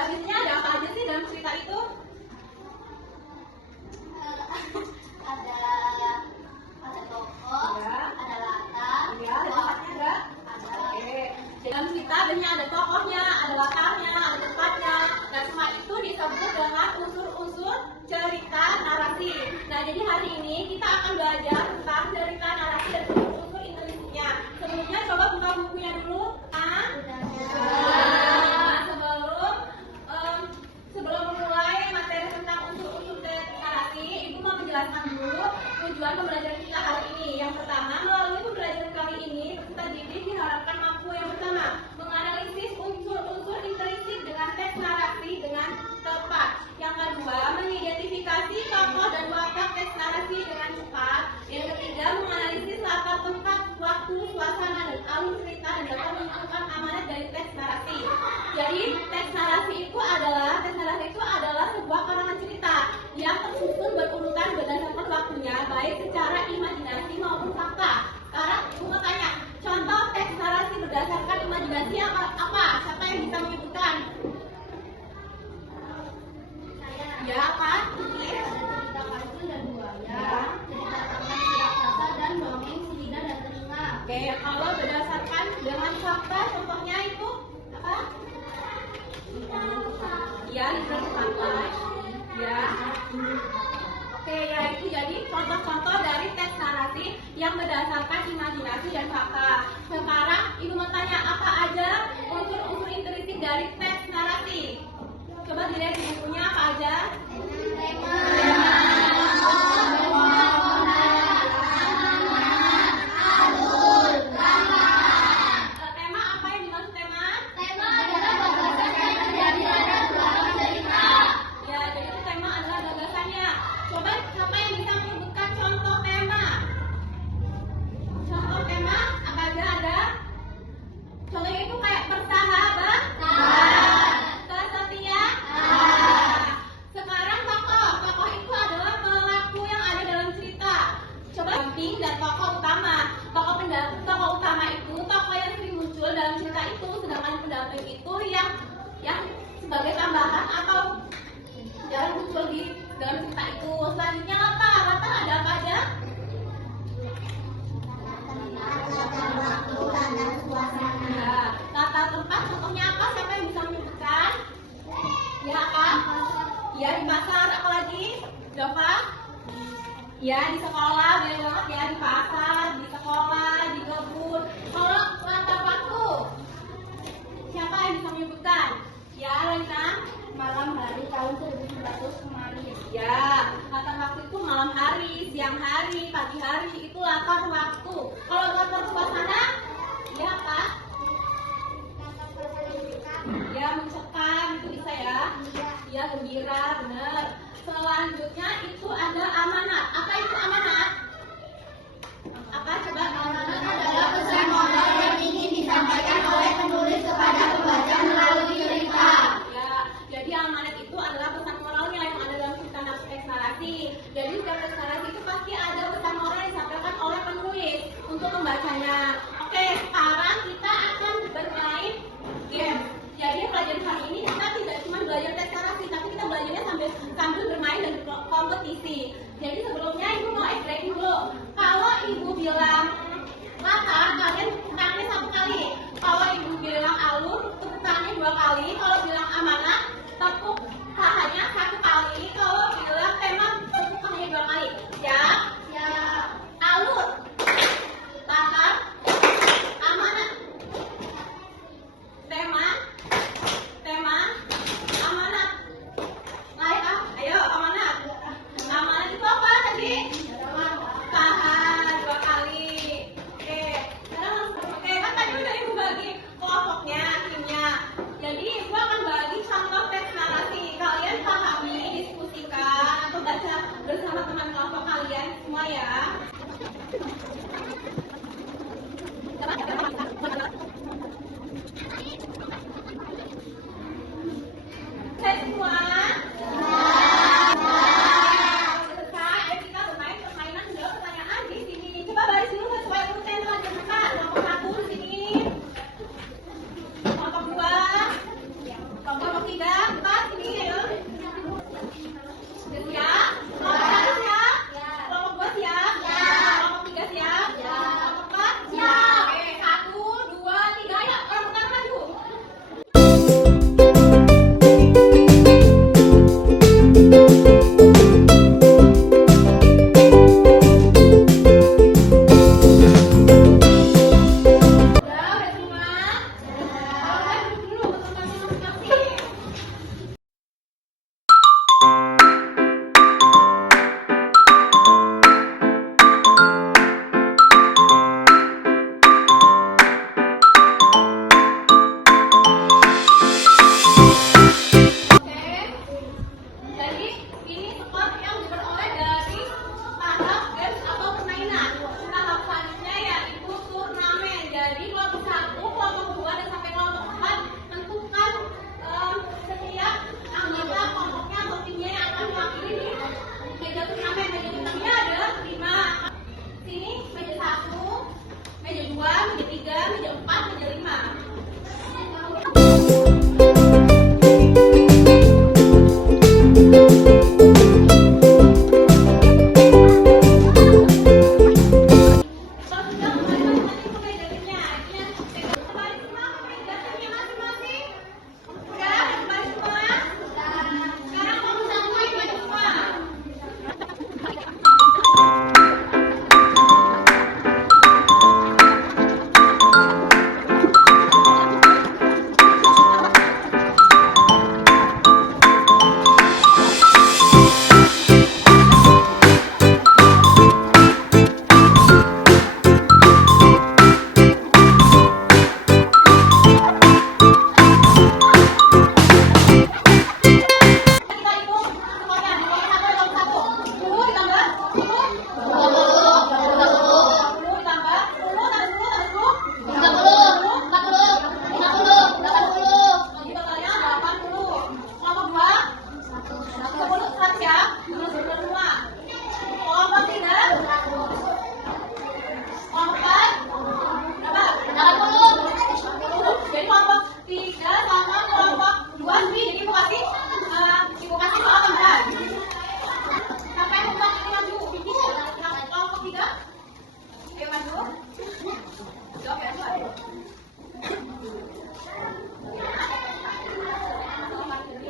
Ya, biasanya ada apa aja sih dalam cerita itu? ada tokoh, Ya. ada latar, Ya, ada tempatnya ada. Oke. Dalam cerita biasanya ada tokohnya, ada latarnya, ada tempatnya. Nah, semua itu disebut dengan unsur-unsur cerita narasi. Nah, jadi hari ini kita akan belajar tentang cerita narasi dan unsur-unsur intrinsipnya. Sebelumnya coba buka bukunya dulu. Sebelum memulai materi tentang unsur-unsur narasi, Ibu mau menjelaskan dulu tujuan pembelajaran kita hari ini. Yang pertama, melalui pembelajaran kali ini, peserta didik diharapkan mampu yang pertama menganalisis unsur-unsur intrinsik dengan teks narasi dengan tepat. Yang kedua, mengidentifikasi tokoh dan watak teks narasi dengan cepat. Yang ketiga, menganalisis latar tempat, waktu, suasana, dan alur cerita dan dapat menentukan amanat dari teks narasi. Jadi, teks narasi itu adalah sebuah karangan cerita yang tersusun berurutan berdasarkan waktunya, baik secara imajinasi maupun fakta. Sekarang, aku mau tanya, contoh teks narasi berdasarkan imajinasi apa? Siapa yang bisa menyebutkan? Ya, apa? cerita kartun dan buaya, cerita taman raksasa dan dongeng Sirina dan Telinga. Oke, kalau berdasarkan dengan fakta, contohnya itu apa? Ya, literal fakta. Ya. Oke, ya itu jadi contoh-contoh dari teks narasi yang berdasarkan imajinasi dan fakta. Sekarang Ibu mau tanya apa aja unsur-unsur intrinsik dari teks narasi? Coba dilihat di bukunya apa aja? Tema apa yang dimaksud tema? Tema adalah bagaimana terjadi pada belakang cerita. Ya, jadi itu tema adalah gagasannya. Coba siapa yang bisa menyebutkan contoh tema? Contoh tema apa aja ada? Contohnya itu kayak persahabatan, kesetiaan. Sekarang tokoh itu adalah pelaku yang ada dalam cerita. Coba pendamping dan tokoh utama. Tokoh utama itu tokoh yang sering muncul dalam cerita itu, sedangkan pendamping itu yang sebagai tambahan atau jarang muncul di dalam cerita itu. Selanjutnya latar ada apa aja? Ya, latar tempat contohnya apa? Siapa yang bisa menyebutkan? Ya, apa? Ya, di pasar, apalagi? Jova? Ya, di sekolah, benar banget ya, di pasar, di sekolah, di kebun. Kalau latar waktu, siapa yang bisa menyebutkan? Ya, Lena? Malam hari tahun 1900 kemarin. Ya, latar waktu itu malam hari, siang hari, pagi hari, itu latar waktu. Kalau latar suasana, ya apa? Ya, mencekam, itu bisa ya. Ya, gembira, benar. Selanjutnya itu ada amanat. Apa itu amanat? Apa coba? Amanat adalah pesan moral yang ingin disampaikan oleh penulis kepada pembaca melalui cerita. Ya, jadi amanat itu adalah pesan moralnya yang ada dalam cerita teks narasi. Jadi setiap teks narasi itu pasti ada pesan moral yang disampaikan oleh penulis untuk membacanya. Oke, sekarang kita akan bermain game. Jadi pelajaran kali ini kita tidak cuma belajar teks narasi, tapi kita belajarnya sambil bermain dan kompetisi. Jadi sebelumnya Ibu mau explain dulu. Kalau Ibu bilang latar, kalian tepukkannya 1 kali. Kalau Ibu bilang alur, tepukkannya 2 kali. Kalau bilang amanat, tepuk pahanya 1 kali. Kalau bilang tema, tepuk pahanya 2 kali. Ya, alur, latar, amanat, tema, amanat. Ayo, amanat. Amanat itu apa tadi? Paha 2 kali. Oke, sekarang kan tadi udah Ibu bagi kelompoknya, timnya. Jadi Ibu akan bagi contoh teks narasi. Kalian pahami, diskusikan atau baca bersama teman kelompok kalian semua ya. Saya semua. Selesai, kita bermain permainan menjawab pertanyaan di sini. Coba baris dulu sesuai urutan pelajaran kita. Kelompok 1 di sini. Kelompok 2. Kelompok 3.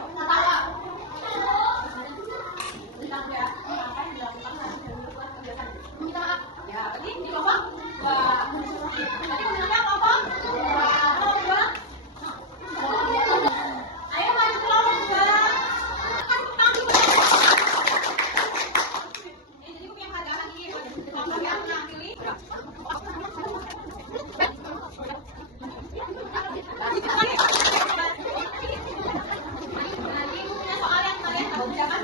Yuk, ketawa. Tentang ya, apa yang dilakukan harus dilakukan kegiatan meminta maaf. Ya, tadi di kelompok. Wah, tadi menurutnya kelompok. Wah, kelompok. Ayo maju kelompok dua. Ini jadi buku yang ada lagi. Kelompok yang pilih. Nanti punya soal yang kalian tahu, jangan